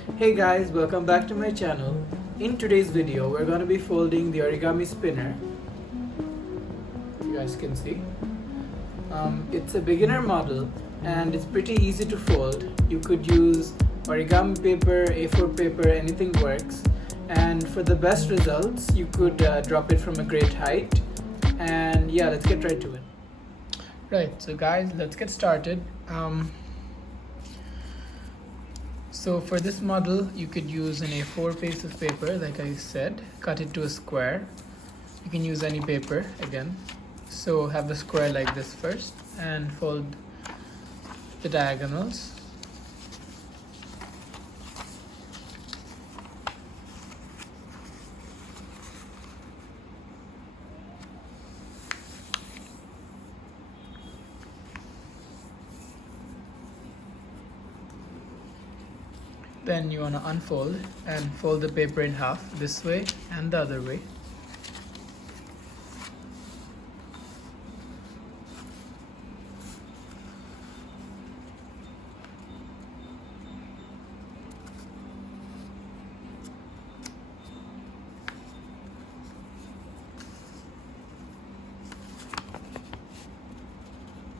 Hey guys, welcome back to my channel. In today's video, we're going to be folding the origami spinner. You guys can see. It's a beginner model and it's pretty easy to fold. You could use origami paper, A4 paper, anything works. And for the best results, you could drop it from a great height. And yeah, let's get right to it. Right, so guys, let's get started. So for this model, you could use an A4 piece of paper, like I said, cut it to a square. You can use any paper again. So have the square like this first and fold the diagonals. Then you want to unfold and fold the paper in half this way and the other way.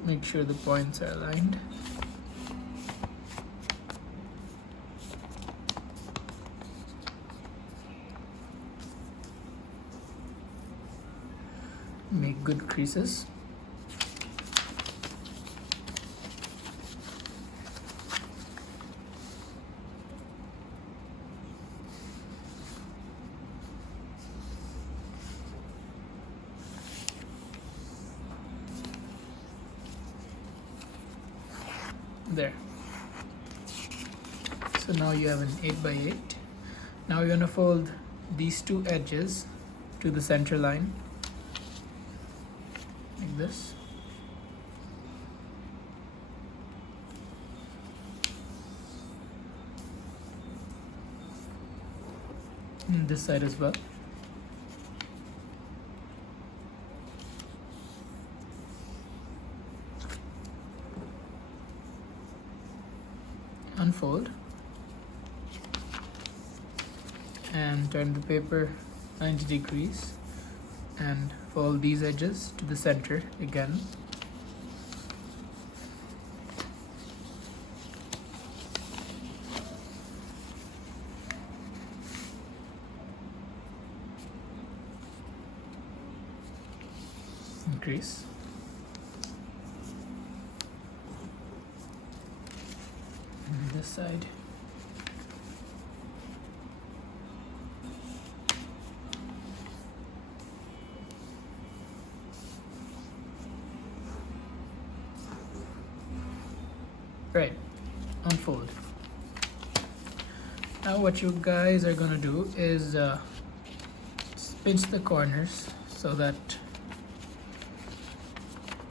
Make sure the points are aligned. Make good creases. There. So now you have an 8x8. Now you're going to fold these two edges to the center line. Like this. And this side as well. Unfold and turn the paper 90 degrees and fold these edges to the center again. Increase. And this side. Right, unfold. Now what you guys are gonna do is pinch the corners so that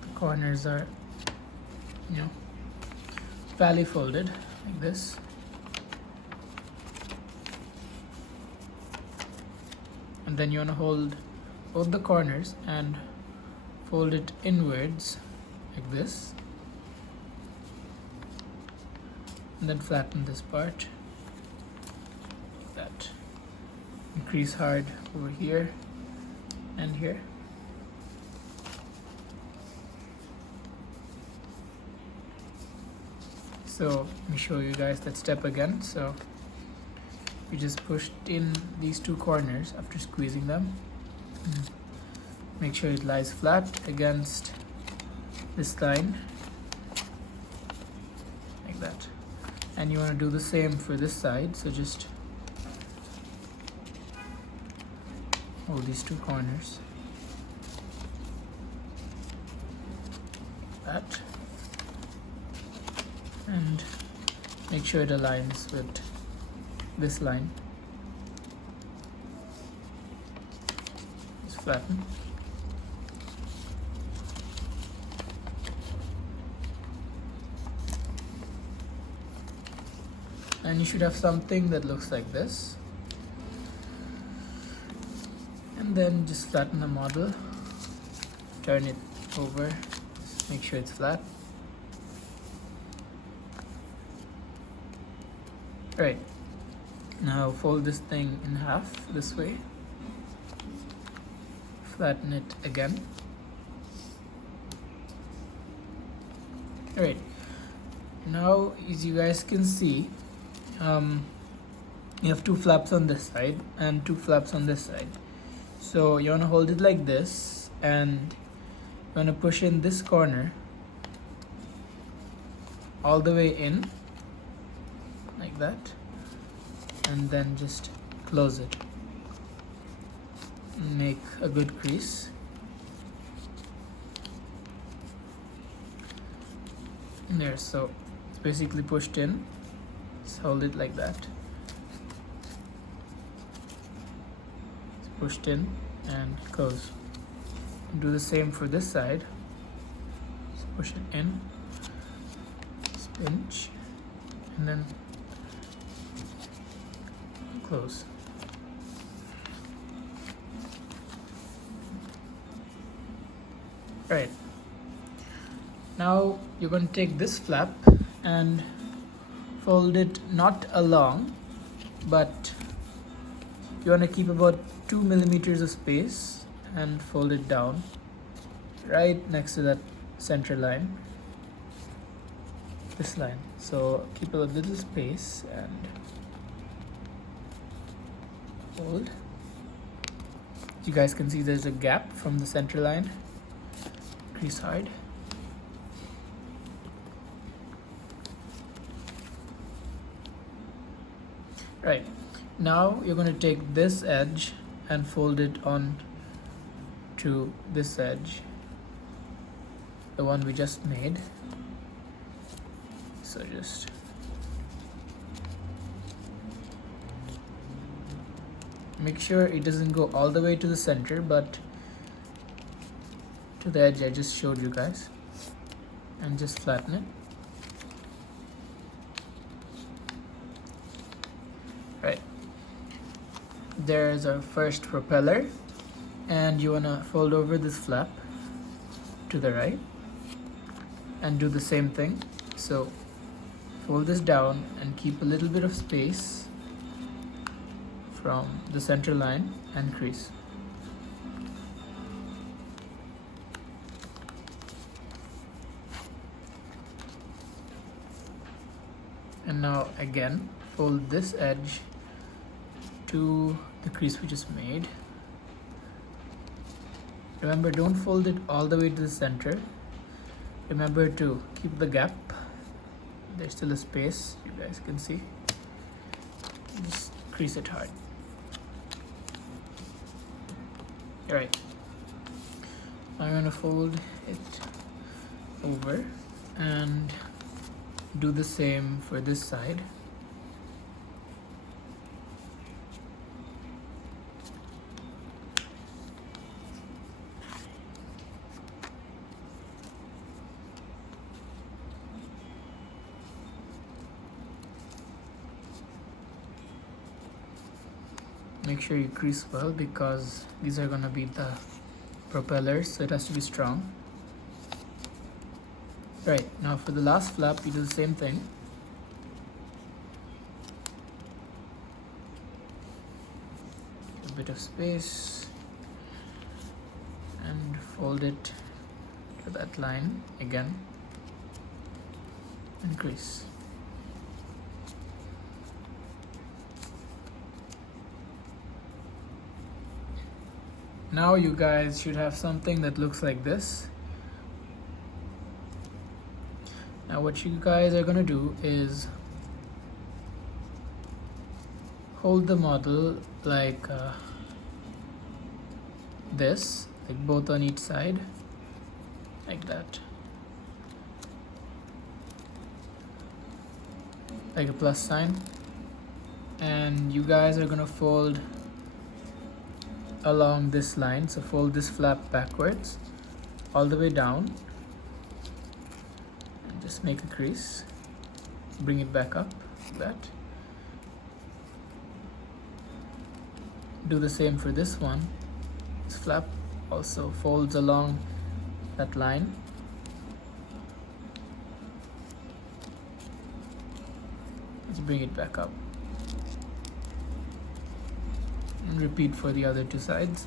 the corners are, valley folded like this. And then you wanna hold both the corners and fold it inwards like this. And then flatten this part like that. Increase hard over here and here. So let me show you guys that step again. So we just pushed in these two corners after squeezing them. Make sure it lies flat against this line like that. And you want to do the same for this side, so just hold these two corners like that, and make sure it aligns with this line. Just flatten. And you should have something that looks like this. And then just flatten the model, turn it over, make sure it's flat. Right, Now fold this thing in half this way, flatten it again. Alright, now as you guys can see, you have two flaps on this side and two flaps on this side. So you want to hold it like this, and you want to push in this corner all the way in like that, and then just close it. Make a good crease. There, so it's basically pushed in. Just hold it like that. It's pushed in and close. Do the same for this side. Just push it in, pinch, and then close. Right. Now you're going to take this flap and fold it not along, but you want to keep about 2 millimeters of space and fold it down right next to that center line, this line. So keep a little space and fold. You guys can see there's a gap from the center line. Crease hard. Right, now you're going to take this edge and fold it on to this edge, the one we just made. So just make sure it doesn't go all the way to the center, but to the edge I just showed you guys, and just flatten it. Right, there's our first propeller, and you want to fold over this flap to the right and do the same thing. So fold this down and keep a little bit of space from the center line and crease. And now again fold this edge to the crease we just made. Remember, don't fold it all the way to the center. Remember to keep the gap. There's still a space, you guys can see. Just crease it hard. Alright, I'm going to fold it over and do the same for this side. Make sure you crease well, because these are going to be the propellers, so it has to be strong. Right, now for the last flap you do the same thing. A bit of space and fold it to that line again and crease. Now you guys should have something that looks like this. Now what you guys are gonna do is hold the model like this, like both on each side, like that, like a plus sign, and you guys are gonna fold along this line. So fold this flap backwards all the way down and just make a crease, bring it back up like that. Do the same for this one. This flap also folds along that line. Let's bring it back up. and repeat for the other two sides.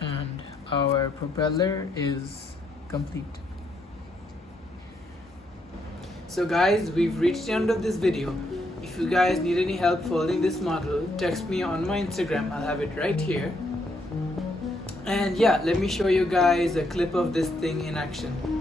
And our propeller is complete. So guys, we've reached the end of this video. If you guys need any help folding this model, text me on my Instagram. I'll have it right here. And yeah, let me show you guys a clip of this thing in action.